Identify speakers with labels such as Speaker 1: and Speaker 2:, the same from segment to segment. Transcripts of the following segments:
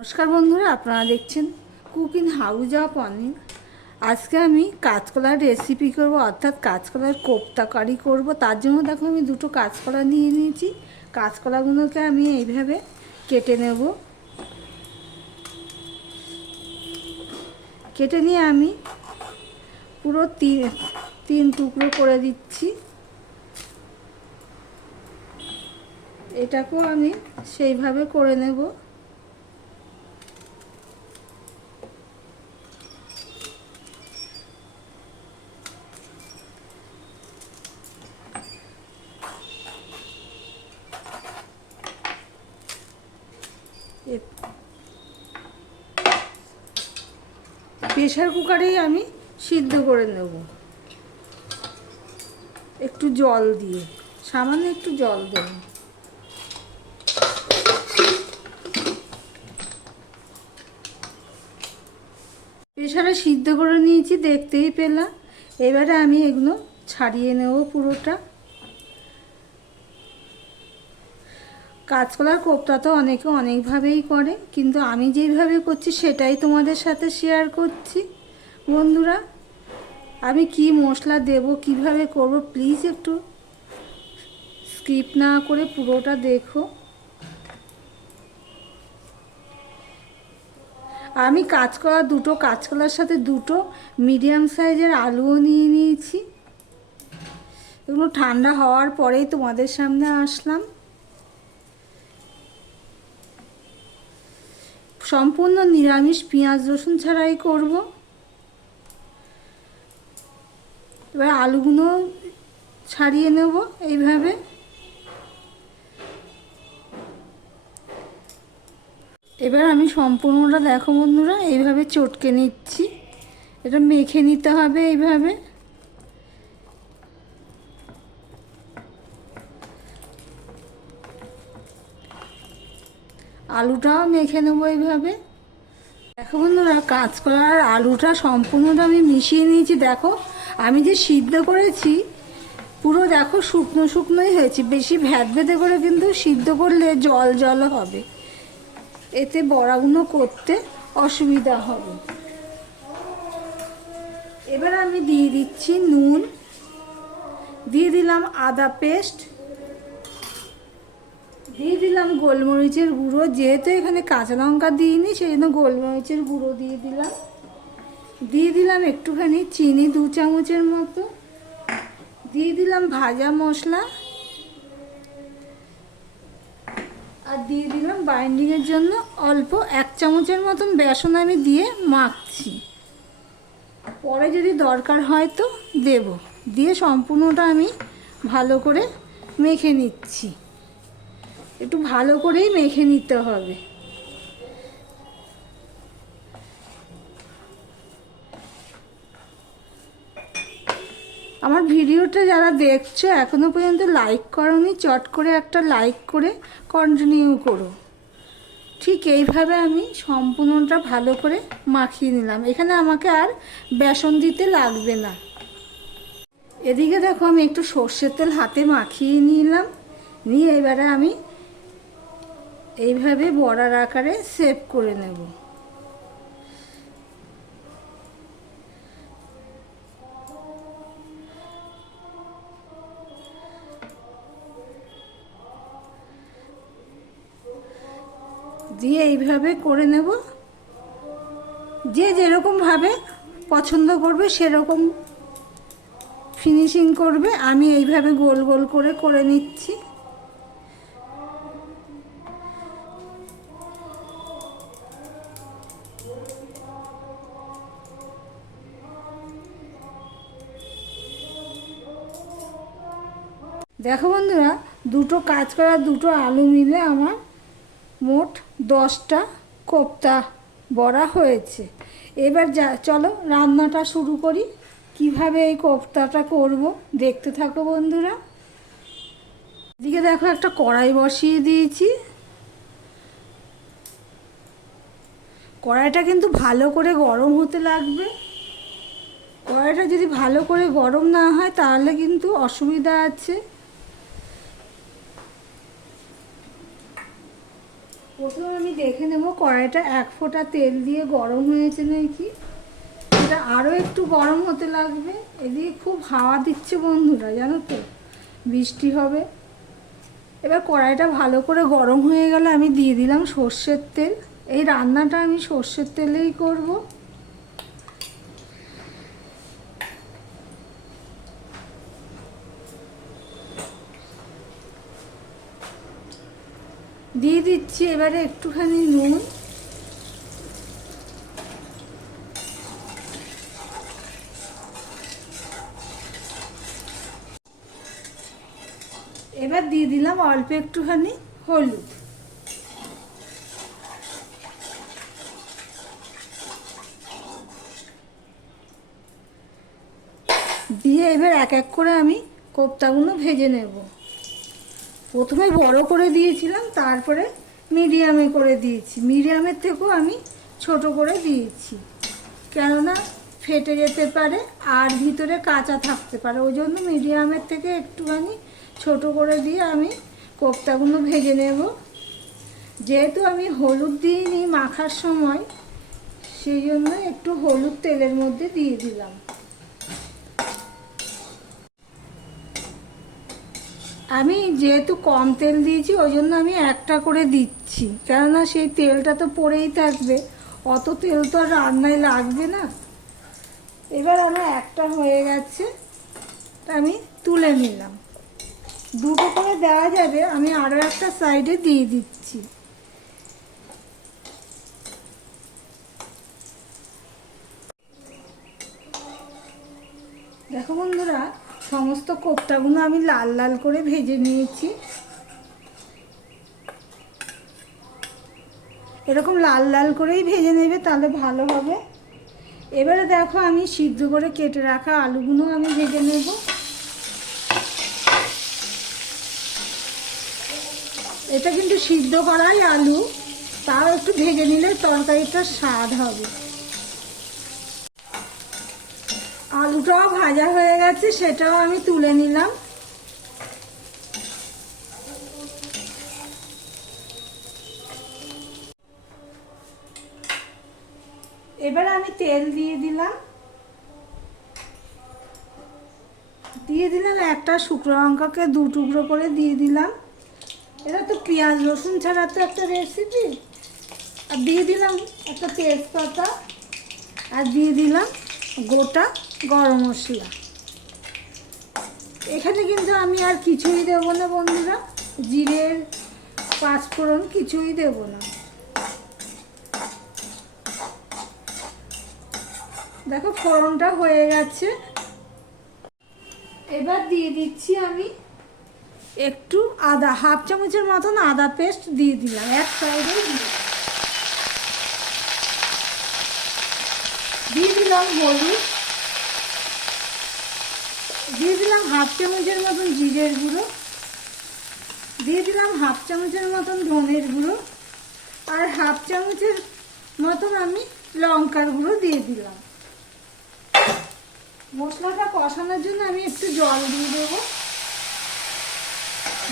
Speaker 1: নমস্কার বন্ধুরা, আপনারা দেখছেন কুকিং হাউজ অফ অনিল। আজকে আমি কাঁচকলার রেসিপি করব, অর্থাৎ কাঁচকলার কোপ্তা কারি করব। তার জন্য দেখো আমি দুটো কাঁচকলা নিয়ে নিয়েছি। কাঁচকলাগুলোকে আমি এইভাবে কেটে নেব। কেটে নিয়ে আমি পুরো তিন তিন টুকরো করে দিচ্ছি। এটাকেও আমি সেইভাবে করে নেব। প্রেশার কুকারেই আমি সিদ্ধ করে নেব। একটু জল দিয়ে, সামান্য একটু জল দেব। প্রেশারে সিদ্ধ করে নিয়েছি, দেখতেই পেলাম। এবারে আমি এগুলো ছাড়িয়ে নেব পুরোটা। কাঁচকলার কোপ্তা তো অনেকে অনেকভাবেই করে, কিন্তু আমি যেইভাবে করছি সেটাই তোমাদের সাথে শেয়ার করছি। বন্ধুরা, আমি কি মশলা দেব, কীভাবে করব প্লিজ একটু স্কিপ না করে পুরোটা দেখো। আমি কাঁচকলা দুটো, কাঁচকলার সাথে দুটো মিডিয়াম সাইজের আলুও নিয়ে নিয়েছি। এগুলো ঠান্ডা হওয়ার পরেই তোমাদের সামনে আসলাম। সম্পূর্ণ নিরামিষ পেঁয়াজ, রসুন ছাড়াই করব। এবার আলুগুলো ছাড়িয়ে নেব এইভাবে। এবার আমি সম্পূর্ণটা দেখো বন্ধুরা, এইভাবে চটকে নিচ্ছি। এটা মেখে নিতে হবে এইভাবে। আলুটাও মেখে নেব এইভাবে। দেখো বন্ধুরা কাঁচকলার আলুটা সম্পূর্ণটা আমি মিশিয়ে নিয়েছি। দেখো, আমি যে সিদ্ধ করেছি, পুরো দেখো শুকনো শুকনোই হয়েছে। বেশি ভ্যাদ ভেদে করে কিন্তু সিদ্ধ করলে জল জল হবে। এতে বড়াগুলো করতে অসুবিধা হবে। এবার আমি দিয়ে দিচ্ছি নুন। দিয়ে দিলাম আদা পেস্ট। দিয়ে দিলাম গোলমরিচের গুঁড়ো, যেহেতু এখানে কাঁচা লঙ্কা দিইনি সেই জন্য গোলমরিচের গুঁড়ো দিয়ে দিলাম। দিয়ে দিলাম একটুখানি চিনি, দু চামচের মতো। দিয়ে দিলাম ভাজা মশলা। আর দিয়ে দিলাম বাইন্ডিংয়ের জন্য অল্প এক চামচের মতন বেসন আমি দিয়ে মাখছি। পরে যদি দরকার হয় তো দেব। দিয়ে সম্পূর্ণটা আমি ভালো করে মেখে নিচ্ছি। একটু ভালো করেই মেখে নিতে হবে। আমার ভিডিওটা যারা দেখছ, এখনও পর্যন্ত লাইক করনি, চট করে একটা লাইক করে কন্টিনিউ করো। ঠিক এইভাবে আমি সম্পূর্ণটা ভালো করে মাখিয়ে নিলাম। এখানে আমাকে আর বেসন দিতে লাগবে না। এদিকে দেখো আমি একটু সর্ষের তেল হাতে মাখিয়ে নিলাম। নিয়ে এবারে আমি এইভাবে বড়ার আকারে সেভ করে নেব। দিয়ে এইভাবে করে নেব। যে যেরকমভাবে পছন্দ করবে সেরকম ফিনিশিং করবে। আমি এইভাবে গোল গোল করে করে নিচ্ছি। দেখো বন্ধুরা, দুটো কাজ করা, দুটো আলু মিলে আমার মোট দশটা কোপ্তা বড়া হয়েছে। এবার যা, চলো রান্নাটা শুরু করি। কীভাবে এই কোপ্তাটা করব দেখতে থাকো বন্ধুরা। এদিকে দেখো একটা কড়াই বসিয়ে দিয়েছি। কড়াইটা কিন্তু ভালো করে গরম হতে লাগবে। কড়াইটা যদি ভালো করে গরম না হয়, তাহলে কিন্তু অসুবিধা আছে প্রথমে আমি দেখে নেব, কড়াইটা এক ফোঁটা তেল দিয়ে গরম হয়েছে নাকি? এটা আরও একটু গরম হতে লাগবে। এদিকে খুব হাওয়া দিচ্ছে বন্ধুরা, জানো তো? বৃষ্টি হবে। এবার কড়াইটা ভালো করে গরম হয়ে গেলে আমি দিয়ে দিলাম সর্ষের তেল। এই রান্নাটা আমি সর্ষের তেলেই করব। দিয়ে দিচ্ছি এবারে একটুখানি নুন। এবার দিয়ে দিলাম অল্প একটুখানি হলুদ। দিয়ে এবার এক এক করে আমি কোপ্তাগুলো ভেজে নেব। প্রথমে বড় করে দিয়েছিলাম, তারপরে মিডিয়ামে করে দিয়েছি। মিডিয়ামের থেকেও আমি ছোট করে দিয়েছি। কেননা ফেটে যেতে পারে আর ভিতরে কাঁচা থাকতে পারে। ওই জন্য মিডিয়ামের থেকে একটুখানি ছোট করে দিয়ে আমি কোপ্তাগুলো ভেজে নেব। যেহেতু আমি হলুদ দিইনি মাখার সময়, সেই জন্য একটু হলুদ তেলের মধ্যে দিয়ে দিলাম। আমি যেহেতু কম তেল দিয়েছি, ওই জন্য আমি একটা করে দিচ্ছি। কেননা সেই তেলটা তো পড়েই থাকবে। অত তেল তো আর রান্নায় লাগবে না। এবার আমার একটা হয়ে গেছে আমি তুলে নিলাম। দুটো করে দেওয়া যাবে, আমি আরও একটা সাইডে দিয়ে দিচ্ছি। দেখো বন্ধুরা সমস্ত কোপ্তাগুলো আমি লাল লাল করে ভেজে নিয়েছি। এরকম লাল লাল করেই ভেজে নেবে, তাহলে ভালো হবে। এবারে দেখো আমি সিদ্ধ করে কেটে রাখা আলুগুলো আমি ভেজে নেব। এটা কিন্তু সিদ্ধ করাই আলু, তাও একটু ভেজে নিলে তরকারিটা স্বাদ হবে। আলুটাও ভাজা হয়ে গেছে, সেটাও আমি তুলে নিলাম। এবার আমি তেল দিয়ে দিলাম। দিয়ে দিলাম একটা শুকনো লঙ্কাকে দু টুকরো করে দিয়ে দিলাম। এটা তো পেঁয়াজ, রসুন ছাড়া তো একটা রেসিপি আর দিয়ে দিলাম একটা তেজপাতা। আর দিয়ে দিলাম গোটা। গরম মশলা। এখানে কিন্তু আমি আর কিছুই দেব না বন্ধুরা। জিরের পাঁচফোড়ন কিছুই দেব না। দেখো ফোড়নটা হয়ে গেছে। এবার দিয়ে দিচ্ছি আমি একটু আদা, হাফ চামচের মতন আদা পেস্ট দিয়ে দিলাম, এক সাইডে দিয়ে দিলাম। হলুদ। দিয়ে দিলাম হাফ চামচের মতন জিরের গুঁড়ো। দিয়ে দিলাম হাফ চামচের মতন ধনের গুঁড়ো। আর হাফ চামচের মতন আমি লঙ্কার গুঁড়ো দিয়ে দিলাম। মশলাটা কষানোর জন্য আমি একটু জল দিয়ে দেবো।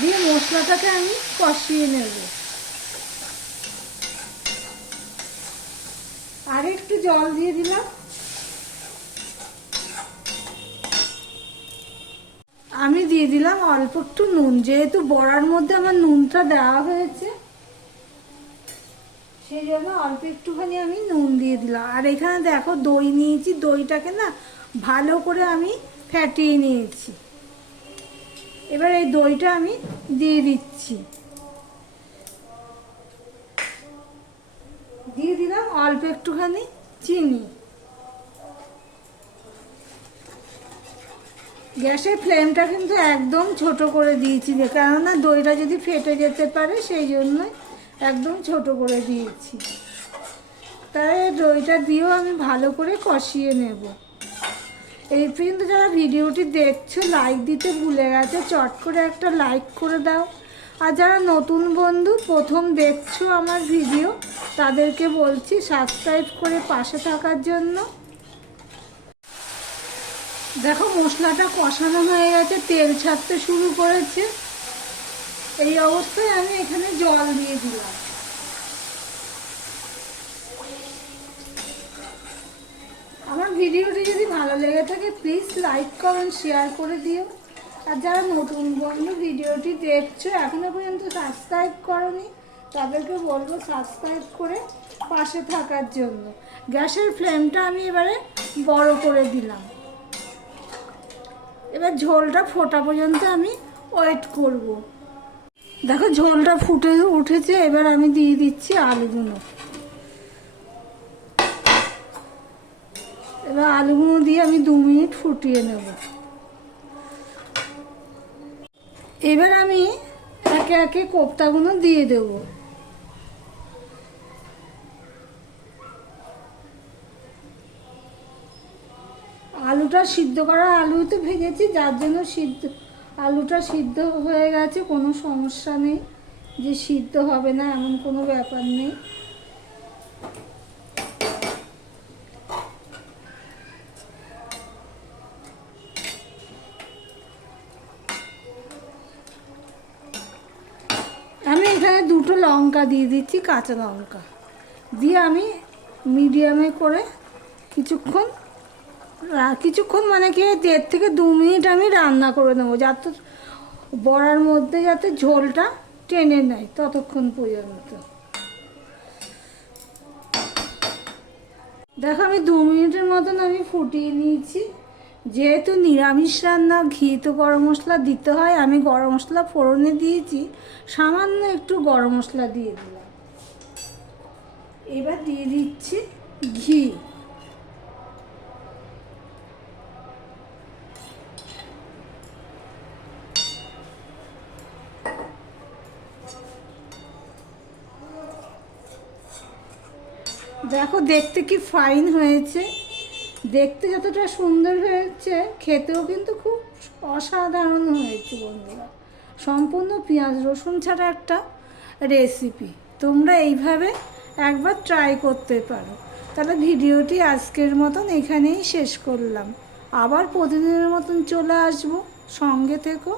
Speaker 1: দিয়ে মশলাটাকে আমি কষিয়ে নেব। আর একটু জল দিয়ে দিলাম। আমি দিয়ে দিলাম অল্প একটু নুন, যেহেতু বড়ার মধ্যে আমার নুনটা দেওয়া হয়েছে, সেই জন্য অল্প একটুখানি আমি নুন দিয়ে দিলাম। আর এখানে দেখো দই নিয়েছি, দইটাকে না ভালো করে আমি ফ্যাটিয়ে নিয়েছি। এবার এই দইটা আমি দিয়ে দিচ্ছি। দিয়ে দিলাম অল্প একটুখানি চিনি। গ্যাসের ফ্লেমটা কিন্তু একদম ছোট করে দিয়েছি যে, কেননা দইটা যদি ফেটে যেতে পারে, সেই জন্যই একদম ছোট করে দিয়েছি। তাই দইটা দিয়েও আমি ভালো করে কষিয়ে নেব। এই পর্যন্ত যারা ভিডিওটি দেখছ লাইক দিতে ভুলে গেছে, চট করে একটা লাইক করে দাও। আর যারা নতুন বন্ধু, প্রথম দেখছ আমার ভিডিও, তাদেরকে বলছি সাবস্ক্রাইব করে পাশে থাকার জন্য। দেখো মশলাটা কষানো হয়ে গেছে, তেল ছাড়তে শুরু করেছে। এই অবস্থায় আমি এখানে জল দিয়ে দিলাম। আমার ভিডিওটি যদি ভালো লেগে থাকে প্লিজ লাইক কমেন্ট শেয়ার করে দিও। আর যারা নতুন বন্ধু ভিডিওটি দেখছ এখনও পর্যন্ত সাবস্ক্রাইব করনি, তাদেরকে বলব সাবস্ক্রাইব করে পাশে থাকার জন্য। গ্যাসের ফ্লেমটা আমি এবারে বড় করে দিলাম। এবার ঝোলটা ফোটা পর্যন্ত আমি ওয়েট করব। দেখো, ঝোলটা ফুটে উঠেছে, এবার আমি দিয়ে দিচ্ছি আলুগুলো। এবার আলুগুলো দিয়ে আমি দু মিনিট ফুটিয়ে নেব। এবার আমি একে একে কোপ্তাগুলো দিয়ে দেব। আলুটা সিদ্ধ করা আলু তো ভেজেছি যার জন্য সিদ্ধ, আলুটা সিদ্ধ হয়ে গেছে, কোনো সমস্যা নেই। যে সিদ্ধ হবে না এমন কোনো ব্যাপার নেই। আমি এখানে দুটো লঙ্কা দিয়ে দিচ্ছি, কাঁচা লঙ্কা। দিয়ে আমি মিডিয়ামে করে কিছুক্ষণ কিছুক্ষণ মানে কি, দেড় থেকে দু মিনিট আমি রান্না করে নেব, যাতে বড়ার মধ্যে যাতে ঝোলটা টেনে নেয় ততক্ষণ পর্যন্ত। দেখো, আমি দু মিনিটের মতন আমি ফুটিয়ে নিয়েছি। যেহেতু নিরামিষ রান্না, ঘি তো গরম মশলা দিতে হয়, আমি গরম মশলা ফোড়নে দিয়েছি, সামান্য একটু গরম মশলা দিয়ে দিলাম। এবার দিয়ে দিচ্ছি ঘি। দেখো, দেখতে কি ফাইন হয়েছে। দেখতে যতটা সুন্দর হয়েছে, খেতেও কিন্তু খুব অসাধারণ হয়েছে বন্ধুরা। সম্পূর্ণ পেঁয়াজ রসুন ছাড়া একটা রেসিপি তোমরা এইভাবে একবার ট্রাই করতে পারো। তাহলে ভিডিওটি আজকের মতন এখানেই শেষ করলাম। আবার প্রতিদিনের মতন চলে আসব। সঙ্গে থেকো।